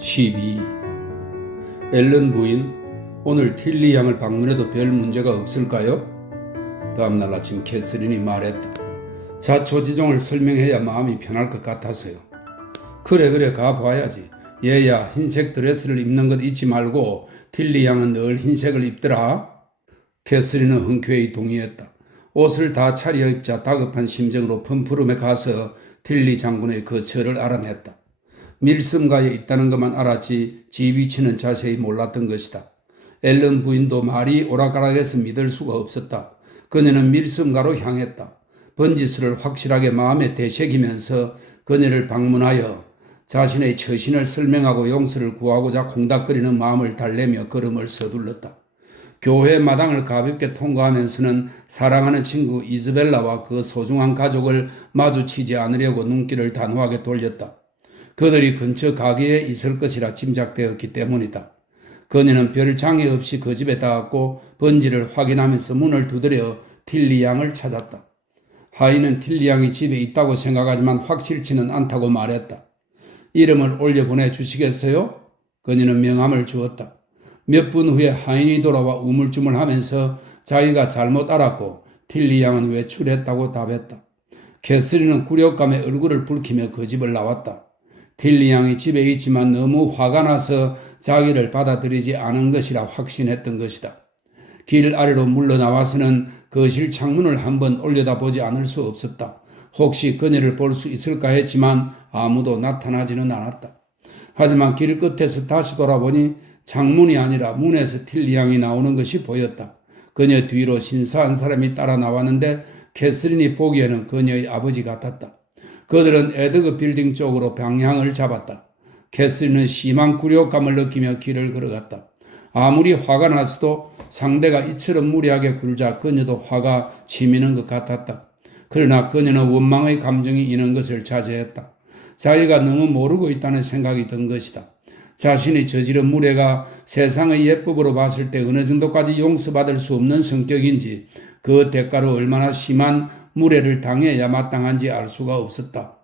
12. 앨런 부인, 오늘 틸리 양을 방문해도 별 문제가 없을까요? 다음날 아침 캐서린이 말했다. 자초지종을 설명해야 마음이 편할 것 같아서요. 그래 가봐야지. 얘야, 흰색 드레스를 입는 것 잊지 말고 틸리 양은 늘 흰색을 입더라. 캐서린은 흔쾌히 동의했다. 옷을 다 차려입자 다급한 심정으로 펌프룸에 가서 틸리 장군의 거처를 알아냈다. 밀섬가에 있다는 것만 알았지 집 위치는 자세히 몰랐던 것이다. 앨런 부인도 말이 오락가락해서 믿을 수가 없었다. 그녀는 밀섬가로 향했다. 번지수를 확실하게 마음에 되새기면서 그녀를 방문하여 자신의 처신을 설명하고 용서를 구하고자 콩닥거리는 마음을 달래며 걸음을 서둘렀다. 교회 마당을 가볍게 통과하면서는 사랑하는 친구 이즈벨라와 그 소중한 가족을 마주치지 않으려고 눈길을 단호하게 돌렸다. 그들이 근처 가게에 있을 것이라 짐작되었기 때문이다. 그녀는 별 장애 없이 그 집에 닿았고 번지를 확인하면서 문을 두드려 틸리 양을 찾았다. 하인은 틸리 양이 집에 있다고 생각하지만 확실치는 않다고 말했다. 이름을 올려보내 주시겠어요? 그녀는 명함을 주었다. 몇 분 후에 하인이 돌아와 우물쭈물하면서 자기가 잘못 알았고 틸리 양은 외출했다고 답했다. 캐서린은 굴욕감에 얼굴을 붉히며 그 집을 나왔다. 틸리 양이 집에 있지만 너무 화가 나서 자기를 받아들이지 않은 것이라 확신했던 것이다. 길 아래로 물러나와서는 거실 창문을 한번 올려다보지 않을 수 없었다. 혹시 그녀를 볼 수 있을까 했지만 아무도 나타나지는 않았다. 하지만 길 끝에서 다시 돌아보니 창문이 아니라 문에서 틸리 양이 나오는 것이 보였다. 그녀 뒤로 신사한 사람이 따라 나왔는데 캐서린이 보기에는 그녀의 아버지 같았다. 그들은 에드거 빌딩 쪽으로 방향을 잡았다. 캐서린은 심한 굴욕감을 느끼며 길을 걸어갔다. 아무리 화가 났어도 상대가 이처럼 무리하게 굴자 그녀도 화가 치미는 것 같았다. 그러나 그녀는 원망의 감정이 있는 것을 자제했다. 자기가 너무 모르고 있다는 생각이 든 것이다. 자신이 저지른 무례가 세상의 예법으로 봤을 때 어느 정도까지 용서받을 수 없는 성격인지 그 대가로 얼마나 심한 무례를 당해야 마땅한지 알 수가 없었다.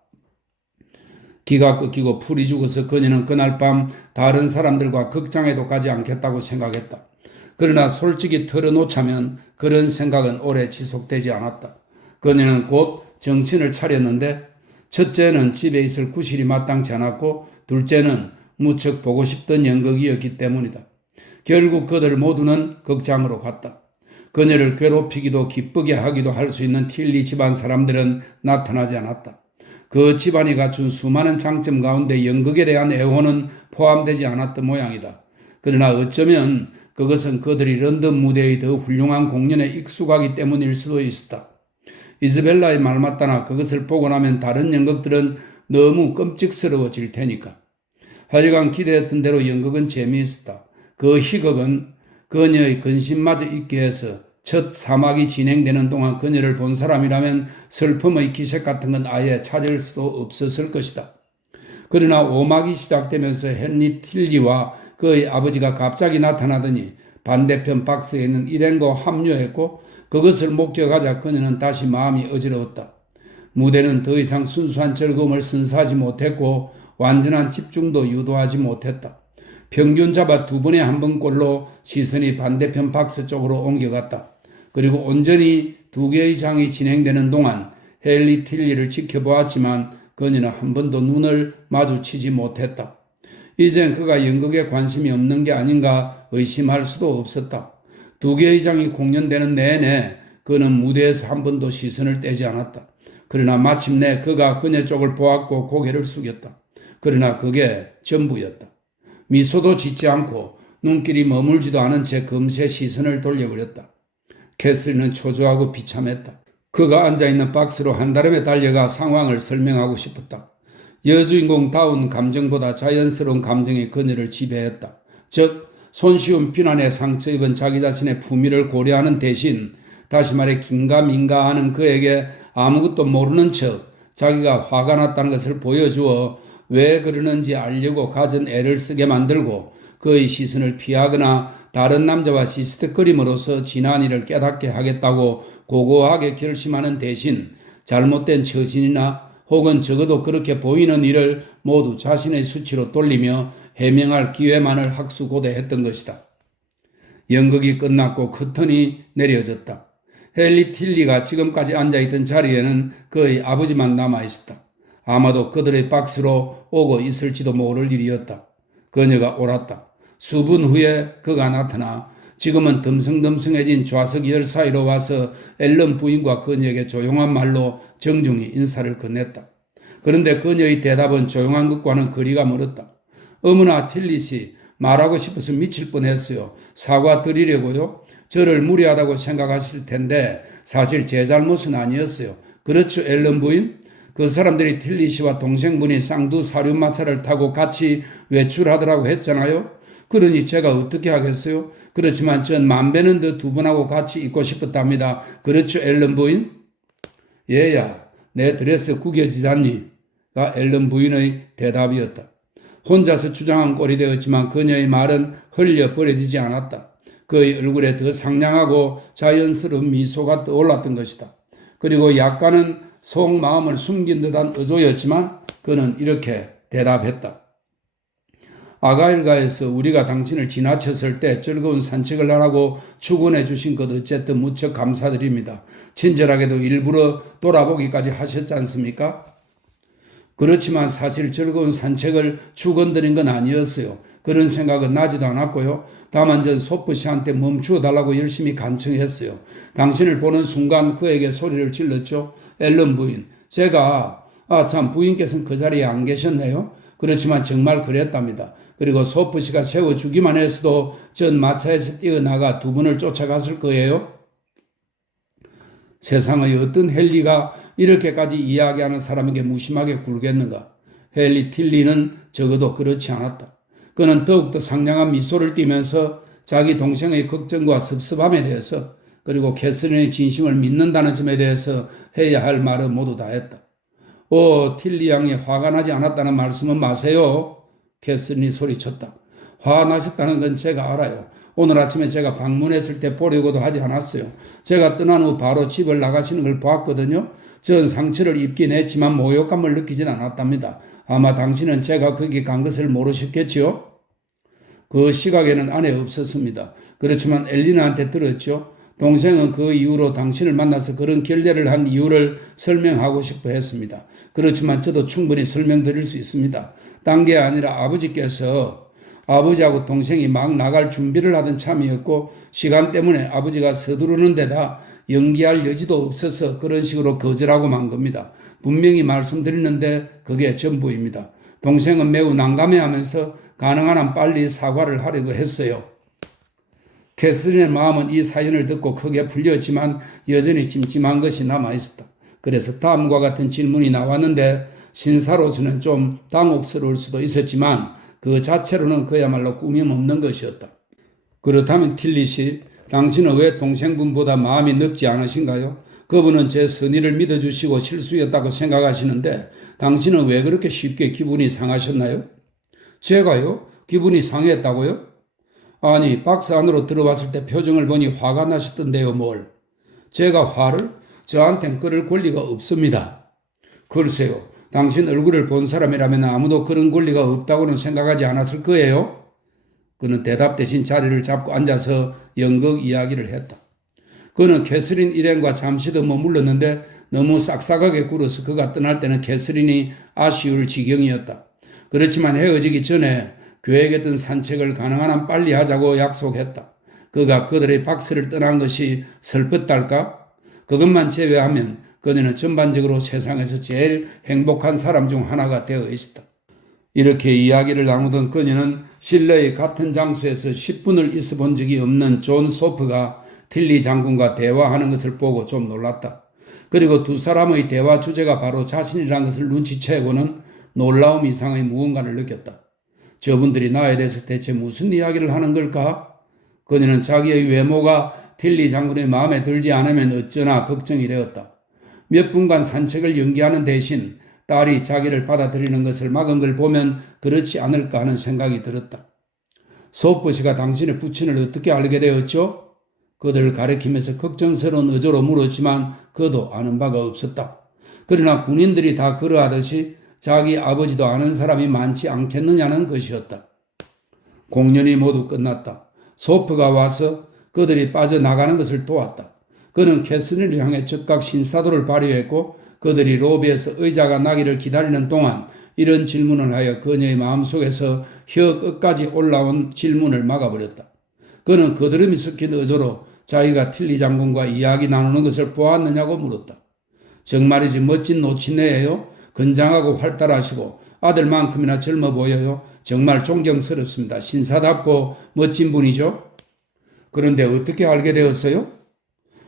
기가 꺾이고 풀이 죽어서 그녀는 그날 밤 다른 사람들과 극장에도 가지 않겠다고 생각했다. 그러나 솔직히 털어놓자면 그런 생각은 오래 지속되지 않았다. 그녀는 곧 정신을 차렸는데 첫째는 집에 있을 구실이 마땅치 않았고 둘째는 무척 보고 싶던 연극이었기 때문이다. 결국 그들 모두는 극장으로 갔다. 그녀를 괴롭히기도 기쁘게 하기도 할 수 있는 틸리 집안 사람들은 나타나지 않았다. 그 집안이 갖춘 수많은 장점 가운데 연극에 대한 애호는 포함되지 않았던 모양이다. 그러나 어쩌면 그것은 그들이 런던 무대의 더 훌륭한 공연에 익숙하기 때문일 수도 있었다. 이즈벨라의 말 맞다나 그것을 보고 나면 다른 연극들은 너무 끔찍스러워질 테니까. 하여간 기대했던 대로 연극은 재미있었다. 그 희극은 그녀의 근심마저 잊게 해서 첫 사막이 진행되는 동안 그녀를 본 사람이라면 슬픔의 기색 같은 건 아예 찾을 수도 없었을 것이다. 그러나 오막이 시작되면서 헨리 틸리와 그의 아버지가 갑자기 나타나더니 반대편 박스에 있는 일행도 합류했고 그것을 목격하자 그녀는 다시 마음이 어지러웠다. 무대는 더 이상 순수한 즐거움을 선사하지 못했고 완전한 집중도 유도하지 못했다. 평균 잡아 2번에 1번꼴로 시선이 반대편 박스 쪽으로 옮겨갔다. 그리고 온전히 2개의 장이 진행되는 동안 헨리 틸리를 지켜보았지만 그녀는 한 번도 눈을 마주치지 못했다. 이젠 그가 연극에 관심이 없는 게 아닌가 의심할 수도 없었다. 2개의 장이 공연되는 내내 그는 무대에서 한 번도 시선을 떼지 않았다. 그러나 마침내 그가 그녀 쪽을 보았고 고개를 숙였다. 그러나 그게 전부였다. 미소도 짓지 않고 눈길이 머물지도 않은 채 금세 시선을 돌려버렸다. 캐서린은 초조하고 비참했다. 그가 앉아있는 박스로 한달음에 달려가 상황을 설명하고 싶었다. 여주인공다운 감정보다 자연스러운 감정이 그녀를 지배했다. 즉 손쉬운 비난에 상처 입은 자기 자신의 품위를 고려하는 대신 다시 말해 긴가민가하는 그에게 아무것도 모르는 척 자기가 화가 났다는 것을 보여주어 왜 그러는지 알려고 가진 애를 쓰게 만들고 그의 시선을 피하거나 다른 남자와 시스터거림으로써 지난 일을 깨닫게 하겠다고 고고하게 결심하는 대신 잘못된 처신이나 혹은 적어도 그렇게 보이는 일을 모두 자신의 수치로 돌리며 해명할 기회만을 학수고대했던 것이다. 연극이 끝났고 커튼이 내려졌다. 헨리 틸리가 지금까지 앉아있던 자리에는 그의 아버지만 남아있었다. 아마도 그들의 박스로 오고 있을지도 모를 일이었다. 그녀가 옳았다. 수분 후에 그가 나타나 지금은 듬성듬성해진 좌석 열 사이로 와서 앨런 부인과 그녀에게 조용한 말로 정중히 인사를 건넸다. 그런데 그녀의 대답은 조용한 것과는 거리가 멀었다. 어머나 틸리씨, 말하고 싶어서 미칠 뻔했어요. 사과드리려고요. 저를 무례하다고 생각하실 텐데 사실 제 잘못은 아니었어요. 그렇죠, 앨런 부인? 그 사람들이 틸리씨와 동생분이 쌍두 사륜마차를 타고 같이 외출하더라고 했잖아요. 그러니 제가 어떻게 하겠어요? 그렇지만 전 만배는 더 두 분하고 같이 있고 싶었답니다. 그렇죠, 앨런 부인? 얘야, 내 드레스 구겨지다니가 앨런 부인의 대답이었다. 혼자서 주장한 꼴이 되었지만 그녀의 말은 흘려 버려지지 않았다. 그의 얼굴에 더 상냥하고 자연스러운 미소가 떠올랐던 것이다. 그리고 약간은 속마음을 숨긴 듯한 어조였지만 그는 이렇게 대답했다. 아가일가에서 우리가 당신을 지나쳤을 때 즐거운 산책을 하라고 축원해 주신 것 어쨌든 무척 감사드립니다. 친절하게도 일부러 돌아보기까지 하셨지 않습니까? 그렇지만 사실 즐거운 산책을 축원드린 건 아니었어요. 그런 생각은 나지도 않았고요. 다만 전 소프 씨한테 멈추어 달라고 열심히 간청했어요. 당신을 보는 순간 그에게 소리를 질렀죠. 앨런 부인, 제가 참 부인께서는 그 자리에 안 계셨네요. 그렇지만 정말 그랬답니다. 그리고 소프 씨가 세워주기만 했어도 전 마차에서 뛰어나가 두 분을 쫓아갔을 거예요. 세상의 어떤 헨리가 이렇게까지 이야기하는 사람에게 무심하게 굴겠는가? 헨리 틸리는 적어도 그렇지 않았다. 그는 더욱더 상냥한 미소를 띠면서 자기 동생의 걱정과 섭섭함에 대해서 그리고 캐서린의 진심을 믿는다는 점에 대해서 해야 할 말은 모두 다 했다. 틸리 양이 화가 나지 않았다는 말씀은 마세요. 캐서린이 소리쳤다. 화나셨다는 건 제가 알아요. 오늘 아침에 제가 방문했을 때 보려고도 하지 않았어요. 제가 떠난 후 바로 집을 나가시는 걸 보았거든요. 전 상처를 입긴 했지만 모욕감을 느끼진 않았답니다. 아마 당신은 제가 거기 간 것을 모르셨겠지요? 그 시각에는 아내 없었습니다. 그렇지만 엘리나한테 들었죠. 동생은 그 이후로 당신을 만나서 그런 결례를 한 이유를 설명하고 싶어 했습니다. 그렇지만 저도 충분히 설명드릴 수 있습니다. 딴 게 아니라 아버지께서 아버지하고 동생이 막 나갈 준비를 하던 참이었고 시간 때문에 아버지가 서두르는 데다 연기할 여지도 없어서 그런 식으로 거절하고 만 겁니다. 분명히 말씀드리는데 그게 전부입니다. 동생은 매우 난감해하면서 가능한 한 빨리 사과를 하려고 했어요. 캐서린의 마음은 이 사연을 듣고 크게 풀렸지만 여전히 찜찜한 것이 남아있었다. 그래서 다음과 같은 질문이 나왔는데 신사로서는 좀 당혹스러울 수도 있었지만 그 자체로는 그야말로 꾸밈 없는 것이었다. 그렇다면 틸리씨, 당신은 왜 동생분보다 마음이 넓지 않으신가요? 그분은 제 선의를 믿어주시고 실수였다고 생각하시는데 당신은 왜 그렇게 쉽게 기분이 상하셨나요? 제가요? 기분이 상했다고요? 아니, 박스 안으로 들어왔을 때 표정을 보니 화가 나셨던데요, 뭘. 제가 화를? 저한텐 그럴 권리가 없습니다. 글쎄요, 당신 얼굴을 본 사람이라면 아무도 그런 권리가 없다고는 생각하지 않았을 거예요. 그는 대답 대신 자리를 잡고 앉아서 연극 이야기를 했다. 그는 캐서린 일행과 잠시 더 머물렀는데 너무 싹싹하게 굴어서 그가 떠날 때는 캐서린이 아쉬울 지경이었다. 그렇지만 헤어지기 전에 계획했던 산책을 가능한 한 빨리 하자고 약속했다. 그가 그들의 박스를 떠난 것이 슬펐달까? 그것만 제외하면 그녀는 전반적으로 세상에서 제일 행복한 사람 중 하나가 되어 있었다. 이렇게 이야기를 나누던 그녀는 실내의 같은 장소에서 10분을 있어 본 적이 없는 존 소프가 틸리 장군과 대화하는 것을 보고 좀 놀랐다. 그리고 두 사람의 대화 주제가 바로 자신이라는 것을 눈치채고는 놀라움 이상의 무언가를 느꼈다. 저분들이 나에 대해서 대체 무슨 이야기를 하는 걸까? 그녀는 자기의 외모가 틸리 장군의 마음에 들지 않으면 어쩌나 걱정이 되었다. 몇 분간 산책을 연기하는 대신 딸이 자기를 받아들이는 것을 막은 걸 보면 그렇지 않을까 하는 생각이 들었다. 소프 씨가 당신의 부친을 어떻게 알게 되었죠? 그들을 가리키면서 걱정스러운 어조로 물었지만 그도 아는 바가 없었다. 그러나 군인들이 다 그러하듯이 자기 아버지도 아는 사람이 많지 않겠느냐는 것이었다. 공연이 모두 끝났다. 소프가 와서 그들이 빠져나가는 것을 도왔다. 그는 캐서린을 향해 즉각 신사도를 발휘했고 그들이 로비에서 의자가 나기를 기다리는 동안 이런 질문을 하여 그녀의 마음속에서 혀 끝까지 올라온 질문을 막아버렸다. 그는 거드름이 섞인 어조로 자기가 틸리 장군과 이야기 나누는 것을 보았느냐고 물었다. 정말이지 멋진 노치네예요. 건장하고 활달하시고 아들만큼이나 젊어 보여요. 정말 존경스럽습니다. 신사답고 멋진 분이죠. 그런데 어떻게 알게 되었어요?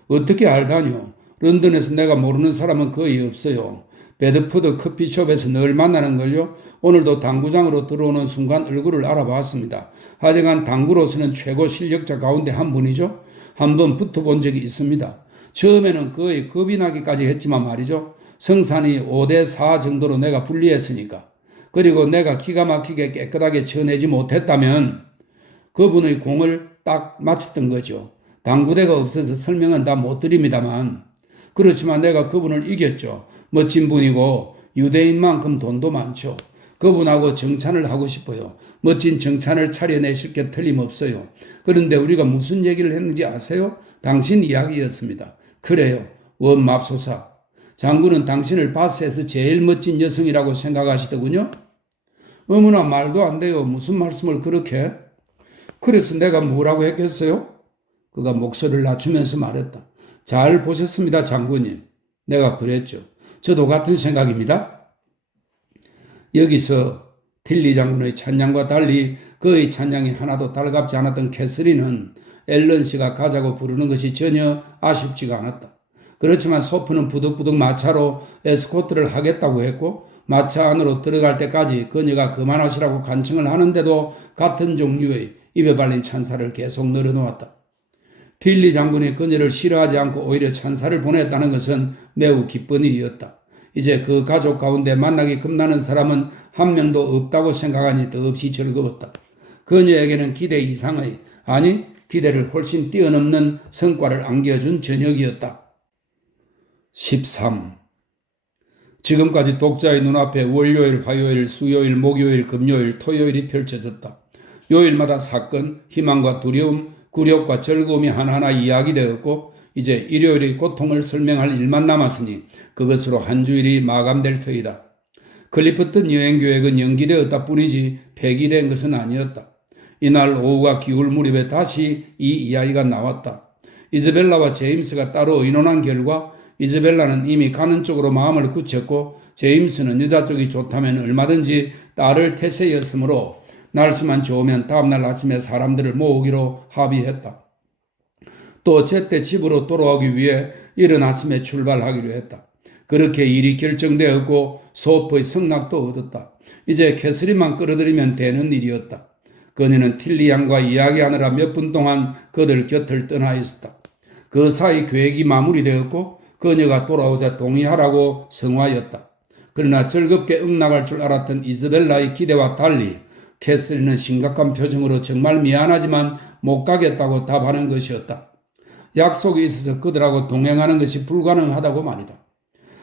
어떻게 알다뇨? 런던에서 내가 모르는 사람은 거의 없어요. 베드푸드 커피숍에서 늘 만나는걸요. 오늘도 당구장으로 들어오는 순간 얼굴을 알아봤습니다. 하여간 당구로서는 최고 실력자 가운데 한 분이죠. 한번 붙어본 적이 있습니다. 처음에는 거의 겁이 나기까지 했지만 말이죠. 성산이 5대4 정도로 내가 불리했으니까. 그리고 내가 기가 막히게 깨끗하게 쳐내지 못했다면 그분의 공을 딱 맞췄던 거죠. 당구대가 없어서 설명은 다 못 드립니다만 그렇지만 내가 그분을 이겼죠. 멋진 분이고 유대인만큼 돈도 많죠. 그분하고 정찬을 하고 싶어요. 멋진 정찬을 차려내실 게 틀림없어요. 그런데 우리가 무슨 얘기를 했는지 아세요? 당신 이야기였습니다. 그래요. 원맙소사. 장군은 당신을 바스에서 제일 멋진 여성이라고 생각하시더군요. 어머나 말도 안 돼요. 무슨 말씀을 그렇게? 그래서 내가 뭐라고 했겠어요? 그가 목소리를 낮추면서 말했다. 잘 보셨습니다, 장군님. 내가 그랬죠. 저도 같은 생각입니다. 여기서 틸리 장군의 찬양과 달리 그의 찬양이 하나도 달갑지 않았던 캐서린은 앨런 씨가 가자고 부르는 것이 전혀 아쉽지가 않았다. 그렇지만 소프는 부득부득 마차로 에스코트를 하겠다고 했고 마차 안으로 들어갈 때까지 그녀가 그만하시라고 간청을 하는데도 같은 종류의 입에 발린 찬사를 계속 늘어놓았다. 틸리 장군이 그녀를 싫어하지 않고 오히려 찬사를 보냈다는 것은 매우 기쁜 일이었다. 이제 그 가족 가운데 만나기 겁나는 사람은 한 명도 없다고 생각하니 더없이 즐거웠다. 그녀에게는 기대 이상의, 아니 기대를 훨씬 뛰어넘는 성과를 안겨준 저녁이었다. 13. 지금까지 독자의 눈앞에 월요일, 화요일, 수요일, 목요일, 금요일, 토요일이 펼쳐졌다. 요일마다 사건, 희망과 두려움, 굴욕과 즐거움이 하나하나 이야기되었고 이제 일요일의 고통을 설명할 일만 남았으니 그것으로 한 주일이 마감될 터이다. 클리프튼 여행계획은 연기되었다 뿐이지 폐기된 것은 아니었다. 이날 오후가 기울 무렵에 다시 이 이야기가 나왔다. 이즈벨라와 제임스가 따로 의논한 결과 이즈벨라는 이미 가는 쪽으로 마음을 굳혔고 제임스는 여자 쪽이 좋다면 얼마든지 딸을 태세였으므로 날씨만 좋으면 다음날 아침에 사람들을 모으기로 합의했다. 또 제때 집으로 돌아오기 위해 이른 아침에 출발하기로 했다. 그렇게 일이 결정되었고 소프의 승낙도 얻었다. 이제 캐서린만 끌어들이면 되는 일이었다. 그녀는 틸리 양과 이야기하느라 몇 분 동안 그들 곁을 떠나 있었다. 그 사이 계획이 마무리되었고 그녀가 돌아오자 동의하라고 성화였다. 그러나 즐겁게 응낙할 줄 알았던 이즈벨라의 기대와 달리 캐서린은 심각한 표정으로 정말 미안하지만 못 가겠다고 답하는 것이었다. 약속이 있어서 그들하고 동행하는 것이 불가능하다고 말이다.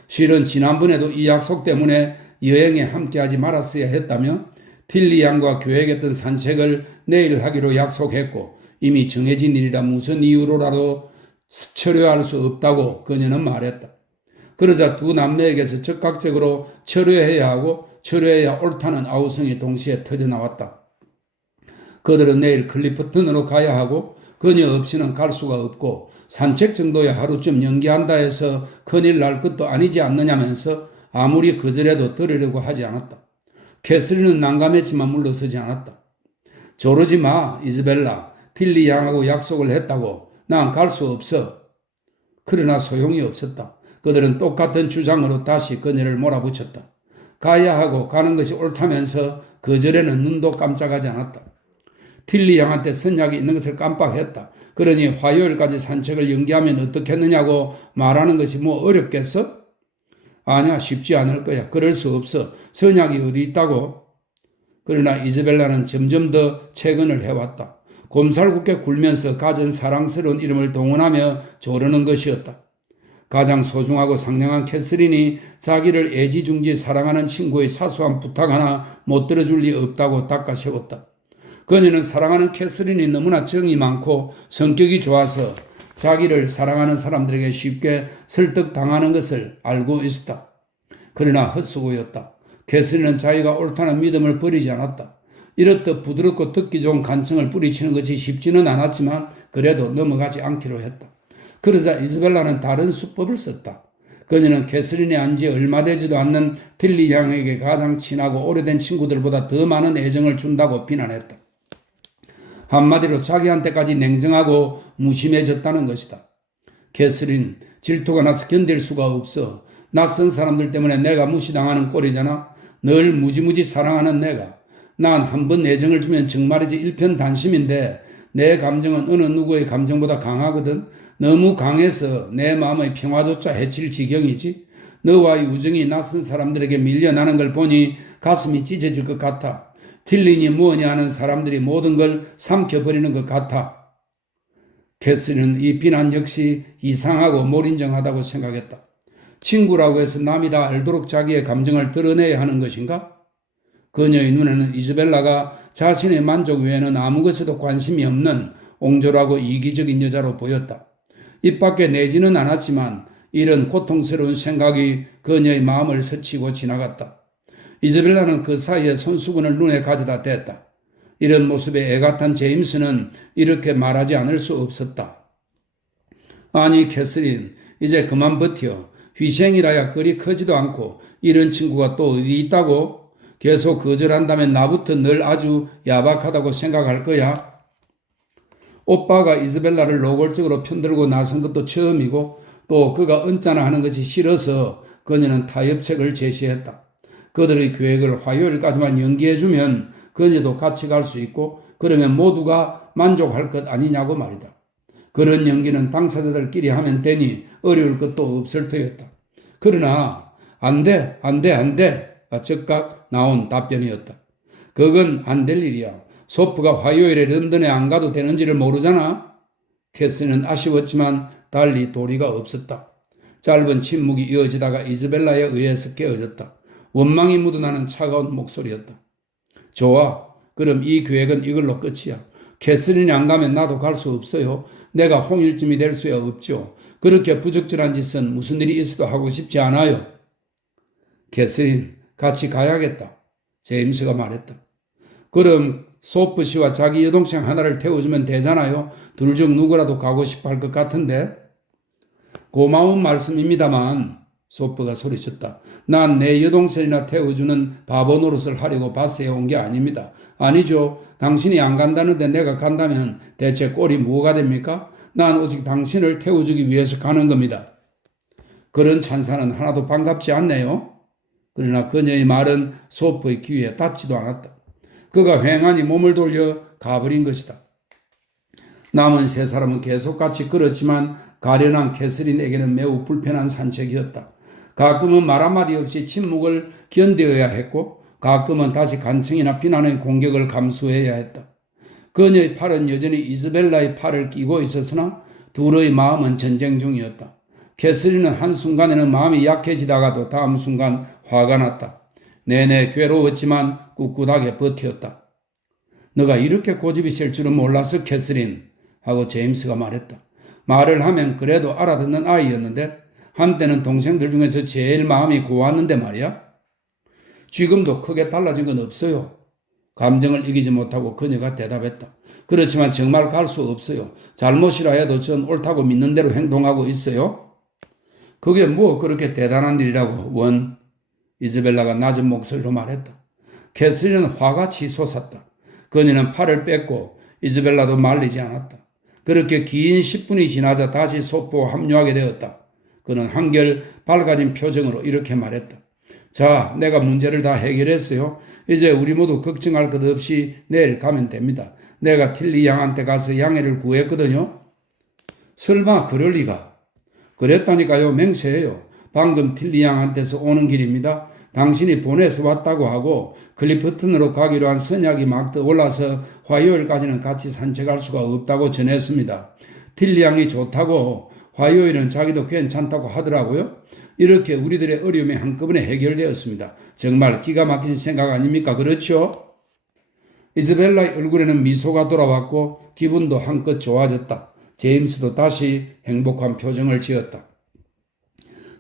실은 지난번에도 이 약속 때문에 여행에 함께하지 말았어야 했다며 틸리 양과 계획했던 산책을 내일 하기로 약속했고 이미 정해진 일이라 무슨 이유로라도 철회할 수 없다고 그녀는 말했다. 그러자 두 남매에게서 즉각적으로 철회해야 하고 철회해야 옳다는 아우성이 동시에 터져나왔다. 그들은 내일 클리프튼으로 가야 하고 그녀 없이는 갈 수가 없고 산책 정도야 하루쯤 연기한다 해서 큰일 날 것도 아니지 않느냐면서 아무리 거절해도 들으려고 하지 않았다. 캐서린은 난감했지만 물러서지 않았다. 저러지 마, 이즈벨라. 틸리 양하고 약속을 했다고. 난 갈 수 없어. 그러나 소용이 없었다. 그들은 똑같은 주장으로 다시 그녀를 몰아붙였다. 가야 하고 가는 것이 옳다면서 거절에는 눈도 깜짝하지 않았다. 틸리 양한테 선약이 있는 것을 깜빡했다. 그러니 화요일까지 산책을 연기하면 어떻겠느냐고 말하는 것이 뭐 어렵겠어? 아니야, 쉽지 않을 거야. 그럴 수 없어. 선약이 어디 있다고? 그러나 이즈벨라는 점점 더 채근을 해왔다. 곰살궂게 굴면서 가진 사랑스러운 이름을 동원하며 조르는 것이었다. 가장 소중하고 상냥한 캐서린이 자기를 애지중지 사랑하는 친구의 사소한 부탁 하나 못 들어줄 리 없다고 닦아세웠다. 그녀는 사랑하는 캐서린이 너무나 정이 많고 성격이 좋아서 자기를 사랑하는 사람들에게 쉽게 설득당하는 것을 알고 있었다. 그러나 헛수고였다. 캐서린은 자기가 옳다는 믿음을 버리지 않았다. 이렇듯 부드럽고 듣기 좋은 간청을 뿌리치는 것이 쉽지는 않았지만 그래도 넘어가지 않기로 했다. 그러자 이즈벨라는 다른 수법을 썼다. 그녀는 캐서린이 안지 얼마 되지도 않는 틸리 양에게 가장 친하고 오래된 친구들보다 더 많은 애정을 준다고 비난했다. 한마디로 자기한테까지 냉정하고 무심해졌다는 것이다. 캐서린, 질투가 나서 견딜 수가 없어. 낯선 사람들 때문에 내가 무시당하는 꼴이잖아. 늘 무지무지 사랑하는 내가. 난 한 번 애정을 주면 정말이지 일편단심인데 내 감정은 어느 누구의 감정보다 강하거든. 너무 강해서 내 마음의 평화조차 해칠 지경이지. 너와의 우정이 낯선 사람들에게 밀려나는 걸 보니 가슴이 찢어질 것 같아. 틸린이 뭐냐 하는 사람들이 모든 걸 삼켜버리는 것 같아. 캐서린은 이 비난 역시 이상하고 몰인정하다고 생각했다. 친구라고 해서 남이 다 알도록 자기의 감정을 드러내야 하는 것인가? 그녀의 눈에는 이즈벨라가 자신의 만족 외에는 아무 것에도 관심이 없는 옹졸하고 이기적인 여자로 보였다. 입 밖에 내지는 않았지만 이런 고통스러운 생각이 그녀의 마음을 스치고 지나갔다. 이즈벨라는 그 사이에 손수건을 눈에 가져다 댔다. 이런 모습에 애가 탄 제임스는 이렇게 말하지 않을 수 없었다. 아니 캐서린, 이제 그만 버텨. 희생이라야 그리 크지도 않고 이런 친구가 또 어디 있다고? 계속 거절한다면 나부터 늘 아주 야박하다고 생각할 거야. 오빠가 이즈벨라를 노골적으로 편들고 나선 것도 처음이고 또 그가 언짢아 하는 것이 싫어서 그녀는 타협책을 제시했다. 그들의 계획을 화요일까지만 연기해주면 그녀도 같이 갈 수 있고 그러면 모두가 만족할 것 아니냐고 말이다. 그런 연기는 당사자들끼리 하면 되니 어려울 것도 없을 터였다. 그러나 안 돼. 즉각 나온 답변이었다. 그건 안 될 일이야. 소프가 화요일에 런던에 안 가도 되는지를 모르잖아. 캐스는 아쉬웠지만 달리 도리가 없었다. 짧은 침묵이 이어지다가 이즈벨라에 의해서 깨어졌다. 원망이 묻어나는 차가운 목소리였다. 좋아. 그럼 이 계획은 이걸로 끝이야. 캐서린이 안 가면 나도 갈 수 없어요. 내가 홍일점이 될 수야 없죠. 그렇게 부적절한 짓은 무슨 일이 있어도 하고 싶지 않아요. 캐서린, 같이 가야겠다. 제임스가 말했다. 그럼 소프 씨와 자기 여동생 하나를 태워주면 되잖아요. 둘 중 누구라도 가고 싶어 할 것 같은데. 고마운 말씀입니다만 소프가 소리쳤다. 난 내 여동생이나 태워주는 바보 노릇을 하려고 바스에 온 게 아닙니다. 아니죠. 당신이 안 간다는데 내가 간다면 대체 꼴이 뭐가 됩니까? 난 오직 당신을 태워주기 위해서 가는 겁니다. 그런 찬사는 하나도 반갑지 않네요. 그러나 그녀의 말은 소프의 귀에 닿지도 않았다. 그가 휑하니 몸을 돌려 가버린 것이다. 남은 세 사람은 계속 같이 걸었지만 가련한 캐서린에게는 매우 불편한 산책이었다. 가끔은 말 한마디 없이 침묵을 견뎌야 했고 가끔은 다시 간청이나 비난의 공격을 감수해야 했다. 그녀의 팔은 여전히 이즈벨라의 팔을 끼고 있었으나 둘의 마음은 전쟁 중이었다. 캐서린은 한순간에는 마음이 약해지다가도 다음 순간 화가 났다. 내내 괴로웠지만 꿋꿋하게 버텼다. 너가 이렇게 고집이 셀 줄은 몰랐어, 캐서린. 하고 제임스가 말했다. 말을 하면 그래도 알아듣는 아이였는데 한때는 동생들 중에서 제일 마음이 고왔는데 말이야. 지금도 크게 달라진 건 없어요. 감정을 이기지 못하고 그녀가 대답했다. 그렇지만 정말 갈 수 없어요. 잘못이라 해도 전 옳다고 믿는 대로 행동하고 있어요. 그게 뭐 그렇게 대단한 일이라고 원. 이즈벨라가 낮은 목소리로 말했다. 캐서린은 화가 치솟았다. 그녀는 팔을 뺐고 이즈벨라도 말리지 않았다. 그렇게 긴 10분이 지나자 다시 소포와 합류하게 되었다. 그는 한결 밝아진 표정으로 이렇게 말했다. 자, 내가 문제를 다 해결했어요. 이제 우리 모두 걱정할 것 없이 내일 가면 됩니다. 내가 틸리 양한테 가서 양해를 구했거든요. 설마 그럴 리가. 그랬다니까요. 맹세해요. 방금 틸리 양한테서 오는 길입니다. 당신이 보내서 왔다고 하고 클리프튼으로 가기로 한 선약이 막 떠올라서 화요일까지는 같이 산책할 수가 없다고 전했습니다. 틸리 양이 좋다고 화요일은 자기도 괜찮다고 하더라고요. 이렇게 우리들의 어려움이 한꺼번에 해결되었습니다. 정말 기가 막힌 생각 아닙니까? 그렇죠? 이즈벨라의 얼굴에는 미소가 돌아왔고 기분도 한껏 좋아졌다. 제임스도 다시 행복한 표정을 지었다.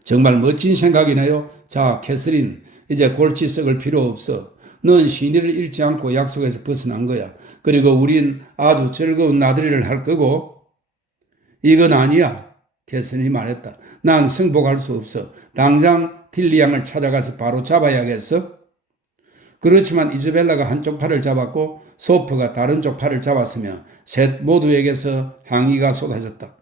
정말 멋진 생각이네요. 자, 캐서린, 이제 골치 썩을 필요 없어. 넌 신의를 잃지 않고 약속에서 벗어난 거야. 그리고 우린 아주 즐거운 나들이를 할 거고. 이건 아니야, 캐서린이 말했다. 난 승복할 수 없어. 당장 틸리 양을 찾아가서 바로 잡아야겠어. 그렇지만 이즈벨라가 한쪽 팔을 잡았고 소프가 다른 쪽 팔을 잡았으며 셋 모두에게서 항의가 쏟아졌다.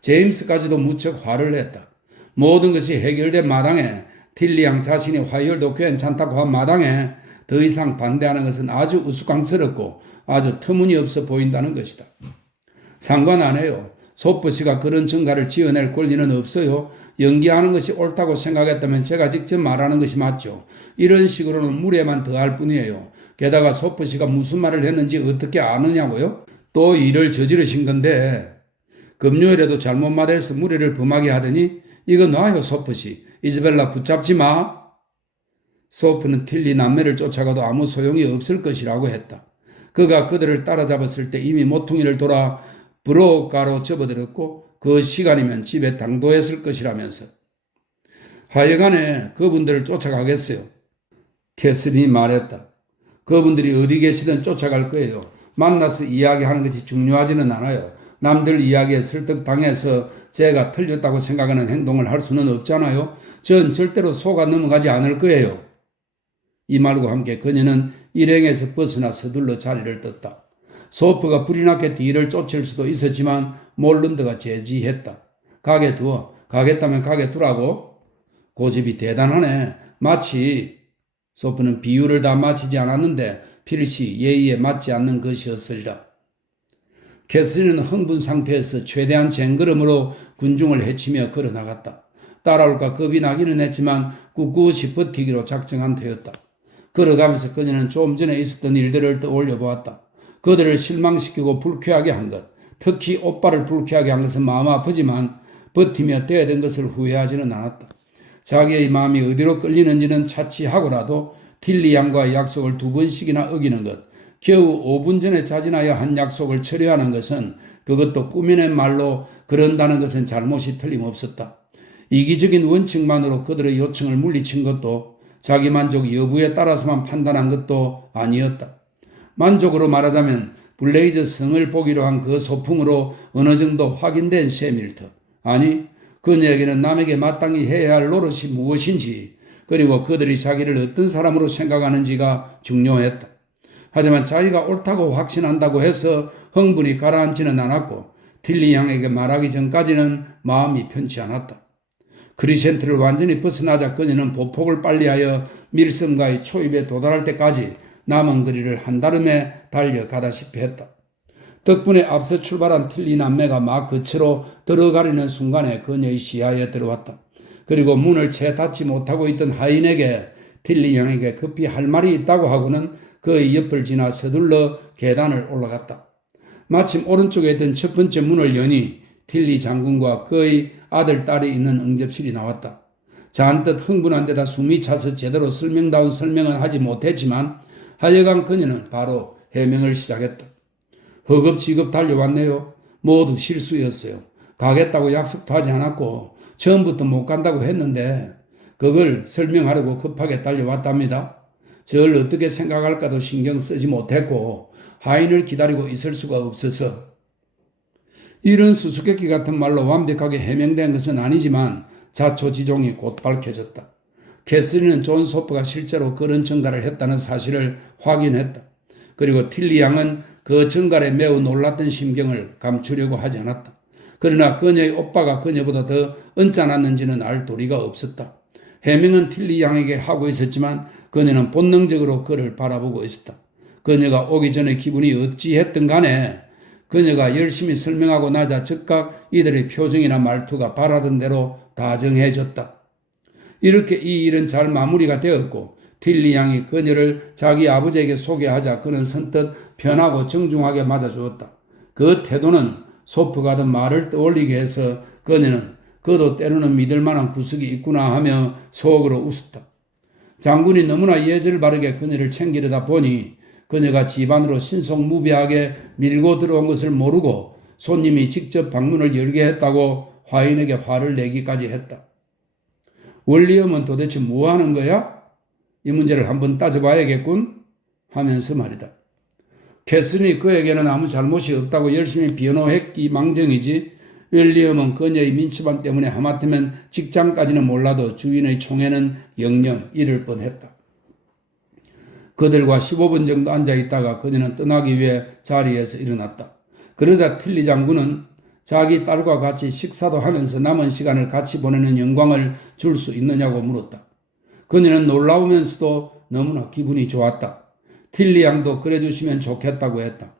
제임스까지도 무척 화를 냈다. 모든 것이 해결된 마당에 틸리 양 자신이 화해도 괜찮다고 한 마당에 더 이상 반대하는 것은 아주 우스꽝스럽고 아주 터무니없어 보인다는 것이다. 상관 안 해요. 소프 씨가 그런 증가를 지어낼 권리는 없어요. 연기하는 것이 옳다고 생각했다면 제가 직접 말하는 것이 맞죠. 이런 식으로는 무례만 더할 뿐이에요. 게다가 소프 씨가 무슨 말을 했는지 어떻게 아느냐고요? 또 일을 저지르신 건데 금요일에도 잘못 말해서 무례를 범하게 하더니 이거 놔요 소프 씨. 이즈벨라 붙잡지 마. 소프는 틸리 남매를 쫓아가도 아무 소용이 없을 것이라고 했다. 그가 그들을 따라잡았을 때 이미 모퉁이를 돌아 브로가로 접어들었고 그 시간이면 집에 당도했을 것이라면서. 하여간에 그분들을 쫓아가겠어요. 캐서린이 말했다. 그분들이 어디 계시든 쫓아갈 거예요. 만나서 이야기하는 것이 중요하지는 않아요. 남들 이야기에 설득당해서 제가 틀렸다고 생각하는 행동을 할 수는 없잖아요. 전 절대로 속아 넘어가지 않을 거예요. 이 말과 함께 그녀는 일행에서 벗어나 서둘러 자리를 떴다. 소프가 불이 났게 뒤를 쫓을 수도 있었지만 몰런드가 제지했다. 가게 두어. 가겠다면 가게 두라고. 고집이 대단하네. 마치 소프는 비유를 다 마치지 않았는데 필시 예의에 맞지 않는 것이었으리라. 캐서린은 흥분 상태에서 최대한 쟁걸음으로 군중을 헤치며 걸어나갔다. 따라올까 겁이 나기는 했지만 꿋꿋이 버티기로 작정한 터였다. 걸어가면서 그녀는 좀 전에 있었던 일들을 떠올려 보았다. 그들을 실망시키고 불쾌하게 한 것, 특히 오빠를 불쾌하게 한 것은 마음 아프지만 버티며 대된 것을 후회하지는 않았다. 자기의 마음이 어디로 끌리는지는 차치하고라도 틸리 양과의 약속을 2번씩이나 어기는 것, 겨우 5분 전에 자진하여 한 약속을 철회하는 것은 그것도 꾸며낸 말로 그런다는 것은 잘못이 틀림없었다. 이기적인 원칙만으로 그들의 요청을 물리친 것도 자기 만족 여부에 따라서만 판단한 것도 아니었다. 만족으로 말하자면 블레이저 성을 보기로 한 그 소풍으로 어느 정도 확인된 셈일터. 아니, 그녀에게는 남에게 마땅히 해야 할 노릇이 무엇인지 그리고 그들이 자기를 어떤 사람으로 생각하는지가 중요했다. 하지만 자기가 옳다고 확신한다고 해서 흥분이 가라앉지는 않았고 틸리 양에게 말하기 전까지는 마음이 편치 않았다. 크리센트를 완전히 벗어나자 그녀는 보폭을 빨리하여 밀섬가의 초입에 도달할 때까지 남은 거리를 한달음에 달려가다시피 했다. 덕분에 앞서 출발한 틸리 남매가 막 거처로 들어가려는 순간에 그녀의 시야에 들어왔다. 그리고 문을 채 닫지 못하고 있던 하인에게 틸리 양에게 급히 할 말이 있다고 하고는 그의 옆을 지나 서둘러 계단을 올라갔다. 마침 오른쪽에 있던 첫 번째 문을 여니 틸리 장군과 그의 아들, 딸이 있는 응접실이 나왔다. 잔뜩 흥분한 데다 숨이 차서 제대로 설명다운 설명은 하지 못했지만 하여간 그녀는 바로 해명을 시작했다. 허겁지겁 달려왔네요. 모두 실수였어요. 가겠다고 약속도 하지 않았고 처음부터 못 간다고 했는데 그걸 설명하려고 급하게 달려왔답니다. 저를 어떻게 생각할까도 신경 쓰지 못했고 하인을 기다리고 있을 수가 없어서. 이런 수수께끼 같은 말로 완벽하게 해명된 것은 아니지만 자초지종이 곧 밝혀졌다. 캐서린은 존 소프가 실제로 그런 증가를 했다는 사실을 확인했다. 그리고 틸리 양은 그 증가에 매우 놀랐던 심경을 감추려고 하지 않았다. 그러나 그녀의 오빠가 그녀보다 더 언짢았는지는 알 도리가 없었다. 해명은 틸리 양에게 하고 있었지만 그녀는 본능적으로 그를 바라보고 있었다. 그녀가 오기 전에 기분이 어찌했든 간에 그녀가 열심히 설명하고 나자 즉각 이들의 표정이나 말투가 바라던 대로 다정해졌다. 이렇게 이 일은 잘 마무리가 되었고 틸리 양이 그녀를 자기 아버지에게 소개하자 그는 선뜻 편하고 정중하게 맞아주었다. 그 태도는 소프가 하던 말을 떠올리게 해서 그녀는 그도 때로는 믿을 만한 구석이 있구나 하며 속으로 웃었다. 장군이 너무나 예절 바르게 그녀를 챙기려다 보니 그녀가 집안으로 신속무비하게 밀고 들어온 것을 모르고 손님이 직접 방문을 열게 했다고 화인에게 화를 내기까지 했다. 월리엄은 도대체 뭐 하는 거야? 이 문제를 한번 따져봐야겠군 하면서 말이다. 캐슬린이 그에게는 아무 잘못이 없다고 열심히 변호했기 망정이지 윌리엄은 그녀의 민첩함 때문에 하마터면 직장까지는 몰라도 주인의 총애는 영영 잃을 뻔했다. 그들과 15분 정도 앉아있다가 그녀는 떠나기 위해 자리에서 일어났다. 그러자 틸리 장군은 자기 딸과 같이 식사도 하면서 남은 시간을 같이 보내는 영광을 줄 수 있느냐고 물었다. 그녀는 놀라우면서도 너무나 기분이 좋았다. 틸리 양도 그래주시면 좋겠다고 했다.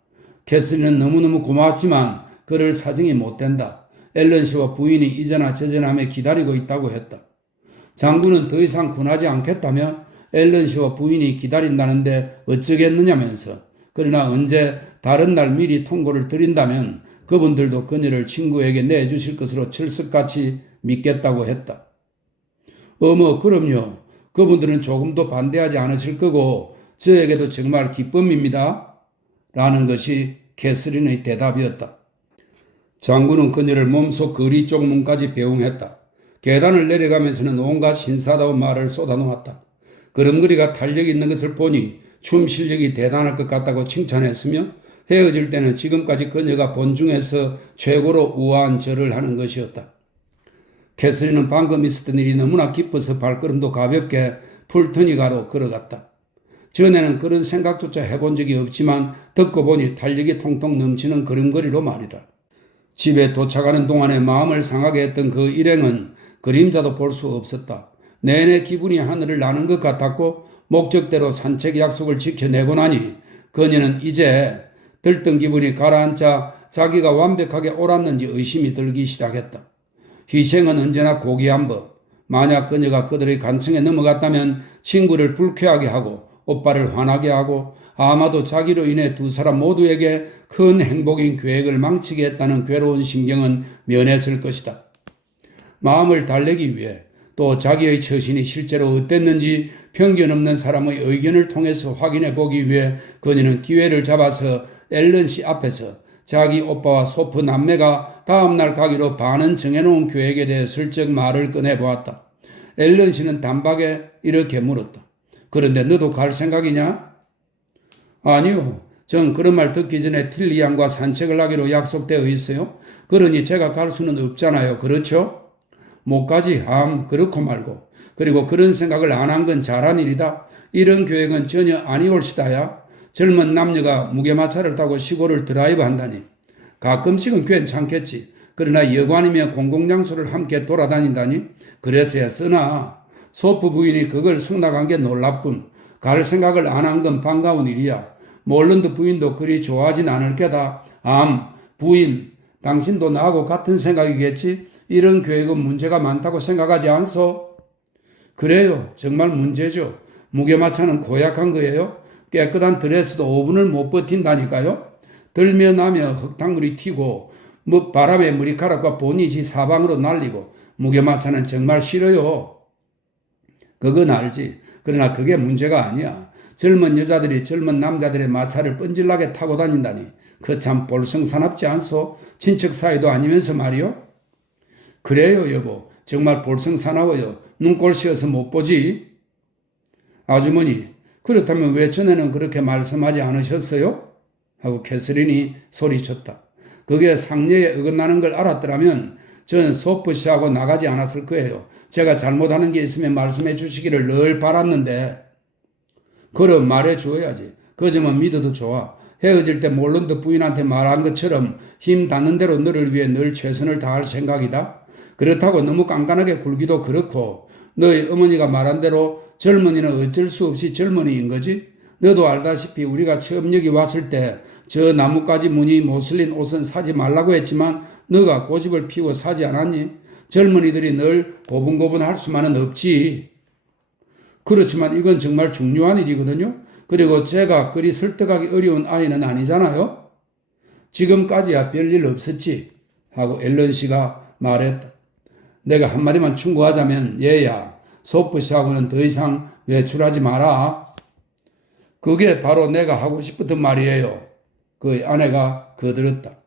캐슬린은 너무너무 고맙지만 그럴 사정이 못 된다. 앨런 씨와 부인이 이제나 저제나며 기다리고 있다고 했다. 장군은 더 이상 군하지 않겠다며 앨런 씨와 부인이 기다린다는데 어쩌겠느냐면서 그러나 언제 다른 날 미리 통고를 드린다면 그분들도 그녀를 친구에게 내주실 것으로 철석같이 믿겠다고 했다. 어머 그럼요. 그분들은 조금도 반대하지 않으실 거고 저에게도 정말 기쁨입니다. 라는 것이 캐슬린의 대답이었다. 장군은 그녀를 몸속 거리 쪽 문까지 배웅했다. 계단을 내려가면서는 온갖 신사다운 말을 쏟아놓았다. 걸음걸이가 탄력 있는 것을 보니 춤 실력이 대단할 것 같다고 칭찬했으며 헤어질 때는 지금까지 그녀가 본 중에서 최고로 우아한 절을 하는 것이었다. 캐슬린은 방금 있었던 일이 너무나 기뻐서 발걸음도 가볍게 풀터니가로 걸어갔다. 전에는 그런 생각조차 해본 적이 없지만 듣고 보니 탄력이 통통 넘치는 걸음걸이로 말이다. 집에 도착하는 동안에 마음을 상하게 했던 그 일행은 그림자도 볼 수 없었다. 내내 기분이 하늘을 나는 것 같았고 목적대로 산책 약속을 지켜내고 나니 그녀는 이제 들뜬 기분이 가라앉자 자기가 완벽하게 옳았는지 의심이 들기 시작했다. 희생은 언제나 고귀한 법. 만약 그녀가 그들의 간청에 넘어갔다면 친구를 불쾌하게 하고 오빠를 화나게 하고 아마도 자기로 인해 두 사람 모두에게 큰 행복인 계획을 망치게 했다는 괴로운 심경은 면했을 것이다. 마음을 달래기 위해 또 자기의 처신이 실제로 어땠는지 편견 없는 사람의 의견을 통해서 확인해 보기 위해 그녀는 기회를 잡아서 앨런 씨 앞에서 자기 오빠와 소프 남매가 다음날 가기로 반은 정해놓은 계획에 대해 슬쩍 말을 꺼내보았다. 앨런 씨는 단박에 이렇게 물었다. 그런데 너도 갈 생각이냐? 아니요. 전 그런 말 듣기 전에 틸리 양과 산책을 하기로 약속되어 있어요. 그러니 제가 갈 수는 없잖아요. 그렇죠? 못 가지. 그렇고 말고. 그리고 그런 생각을 안 한 건 잘한 일이다. 이런 계획은 전혀 아니올시다야. 젊은 남녀가 무게마차를 타고 시골을 드라이브 한다니. 가끔씩은 괜찮겠지. 그러나 여관이며 공공장소를 함께 돌아다닌다니. 그래서야 쓰나. 소프 부인이 그걸 승낙한 게 놀랍군. 갈 생각을 안 한 건 반가운 일이야. 몰런드 부인도 그리 좋아하진 않을 게다. 부인, 당신도 나하고 같은 생각이겠지? 이런 계획은 문제가 많다고 생각하지 않소? 그래요. 정말 문제죠. 무게마차는 고약한 거예요. 깨끗한 드레스도 5분을 못 버틴다니까요. 들며 나며 흙탕물이 튀고 바람에 머리카락과 보닛이 사방으로 날리고 무게마차는 정말 싫어요. 그건 알지. 그러나 그게 문제가 아니야. 젊은 여자들이 젊은 남자들의 마차를 뻔질나게 타고 다닌다니. 그 참 볼성사납지 않소? 친척 사이도 아니면서 말이요. 그래요 여보. 정말 볼성사나워요. 눈꼴 씌어서 못 보지. 아주머니 그렇다면 왜 전에는 그렇게 말씀하지 않으셨어요? 하고 캐슬린이 소리쳤다. 그게 상례에 어긋나는 걸 알았더라면 전 소프 씨하고 나가지 않았을 거예요. 제가 잘못하는 게 있으면 말씀해 주시기를 늘 바랐는데. 그럼 말해 주어야지. 그 점은 믿어도 좋아. 헤어질 때 몰런드 부인한테 말한 것처럼 힘 닿는 대로 너를 위해 늘 최선을 다할 생각이다. 그렇다고 너무 깐깐하게 굴기도 그렇고 너희 어머니가 말한 대로 젊은이는 어쩔 수 없이 젊은이인 거지. 너도 알다시피 우리가 처음 여기 왔을 때 저 나뭇가지 무늬 모슬린 옷은 사지 말라고 했지만 너가 고집을 피워 사지 않았니? 젊은이들이 늘 고분고분할 수만은 없지. 그렇지만 이건 정말 중요한 일이거든요. 그리고 제가 그리 설득하기 어려운 아이는 아니잖아요. 지금까지야 별일 없었지. 하고 앨런 씨가 말했다. 내가 한마디만 충고하자면 얘야. 소프 씨하고는 더 이상 외출하지 마라. 그게 바로 내가 하고 싶었던 말이에요. 그 아내가 거들었다.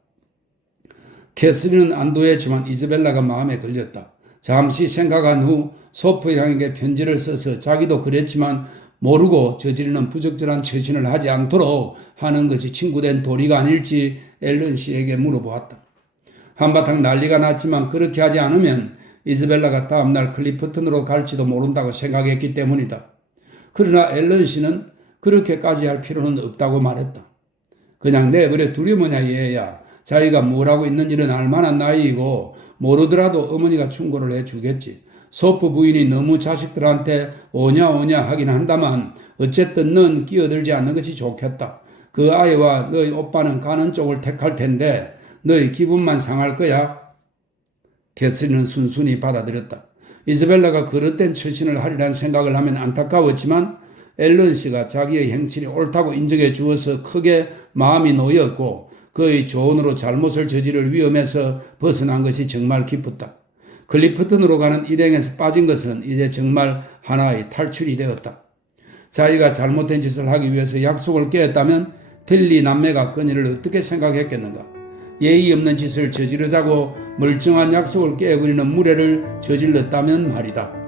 캐서린은 안도했지만 이즈벨라가 마음에 걸렸다. 잠시 생각한 후 소프 양에게 편지를 써서 자기도 그랬지만 모르고 저지르는 부적절한 처신을 하지 않도록 하는 것이 친구된 도리가 아닐지 앨런 씨에게 물어보았다. 한바탕 난리가 났지만 그렇게 하지 않으면 이즈벨라가 다음날 클리프턴으로 갈지도 모른다고 생각했기 때문이다. 그러나 앨런 씨는 그렇게까지 할 필요는 없다고 말했다. 그냥 내버려 두려뭐냐 얘야. 자기가 뭘 하고 있는지는 알만한 나이이고 모르더라도 어머니가 충고를 해주겠지. 소프 부인이 너무 자식들한테 오냐 하긴 한다만 어쨌든 넌 끼어들지 않는 것이 좋겠다. 그 아이와 너희 오빠는 가는 쪽을 택할 텐데 너희 기분만 상할 거야. 캐서린은 순순히 받아들였다. 이즈벨라가 그릇된 처신을 하리란 생각을 하면 안타까웠지만 앨런 씨가 자기의 행실이 옳다고 인정해 주어서 크게 마음이 놓였고 그의 조언으로 잘못을 저지를 위험에서 벗어난 것이 정말 기뻤다. 클리프턴으로 가는 일행에서 빠진 것은 이제 정말 하나의 탈출이 되었다. 자기가 잘못된 짓을 하기 위해서 약속을 깨었다면 틸리 남매가 그녀를 어떻게 생각했겠는가. 예의 없는 짓을 저지르자고 멀쩡한 약속을 깨버리는 무례를 저질렀다면 말이다.